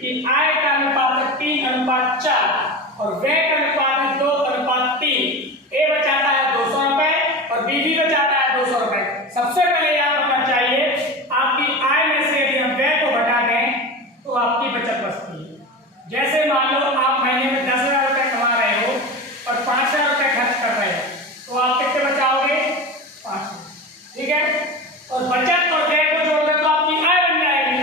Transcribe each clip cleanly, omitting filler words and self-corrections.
कि आय का अनुपात है 3:4 और व्यय का अनुपात है 2:3। ए बचाता है 200 रुपए और बी भी बचाता है 200 रुपए। सबसे पहले याद रखना चाहिए आपकी आय में से यदि हम व्यय को घटा दें तो आपकी बचत बचती है। जैसे मान लो आप महीने में 10,000 रुपए कमा रहे हो और 5,000 रुपए खर्च कर रहे हो तो आप कितने बचाओगे? 5,000। ठीक है, और बचत और व्यय को जोड़ दो तो आपकी आय बन जाएगी।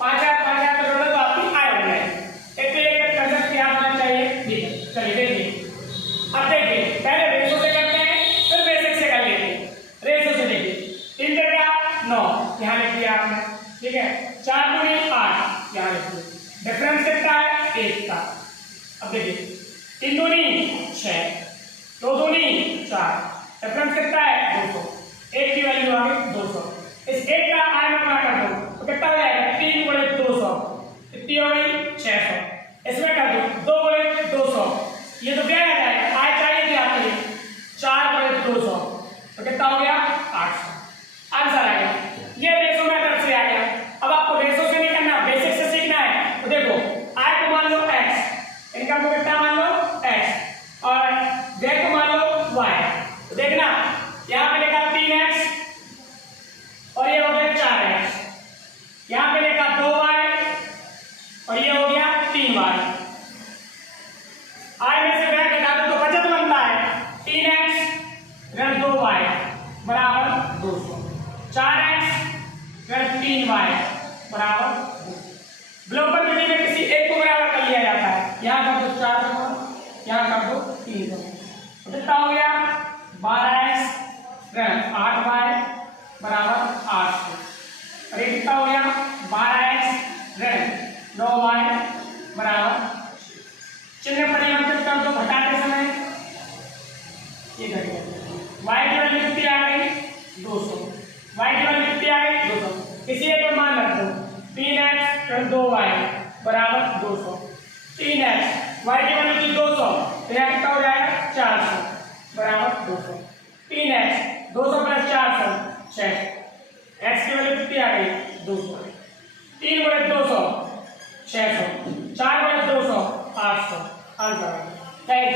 5,000 को जोड़ दो तो आपकी आय बन जाएगी। एक कंसेप्ट याद होना चाहिए। ठीक है, चलिए देखिए। अब देखिए पहले रेशो से करते हैं फिर बेसिक से कर लेते हैं। रेशो से देखिए 3 का 9 यहाँ लिख दिया आपने। ठीक है, 4 दूनी 8 यहाँ लिख दिया। डिफरेंस कितना है? 1 का। अब देखिए 3 दूनी 6, 2 दूनी 4, डिफरेंस कितना है? 200। 1 की वैल्यू आ गई 200। इस 1 का आय में गुणा कर दो तो कितना हो जाएगा? 3 गुणे 200 कितनी हो गई? 600। इसमें कर दो 2 गुणे 200, ये तो व्यय आ जाएगा। आय चाहिए थी आपके लिए 4 गुणे 200 तो कितना हो गया? 800। आंसर आ गया। ये रेशो मेथड से आ गया। अब आपको रेशो से नहीं करना, बेसिक से सीखना है। तो देखो आय को मान लो x, इनकम को कितना मान लो x और व्यय को मान लो y। तो देखना यहाँ पे लिखा 3x और ये हो गया 4x, यहाँ पे लिखा 2y और ये हो गया 3y। आय में से व्यय घटा दो तो बचत बनता है 3x ऋण 2y बराबर 200, 4x ऋण 3y बराबर 200। ग्लोबल विधि में किसी एक को बराबर कर लिया जाता है। यहाँ कर दो 4 को, यहाँ कर दो 3 को, तो कितना हो गया? 12x ऋण 8y बराबर 800 और ये कितना हो गया? 12x ऋण 9y बराबर। चिन्ह परिवर्तित कर दो घटाते समय, ये घट गया। y की वैल्यू कितनी आ गई? 200। y की वैल्यू कितनी आ गई? 200। किसी एक पर मान रख दो 3x ऋण 2y बराबर 200। 3x y की वैल्यू थी 200 तो यहाँ कितना हो जाएगा? 400 बराबर 200। 3x 200 plus 400 600। x की वैल्यू कितनी आ गई? 200। 3 गुणे 200 600, 4 गुणे 200 800। आंसर। Thank you.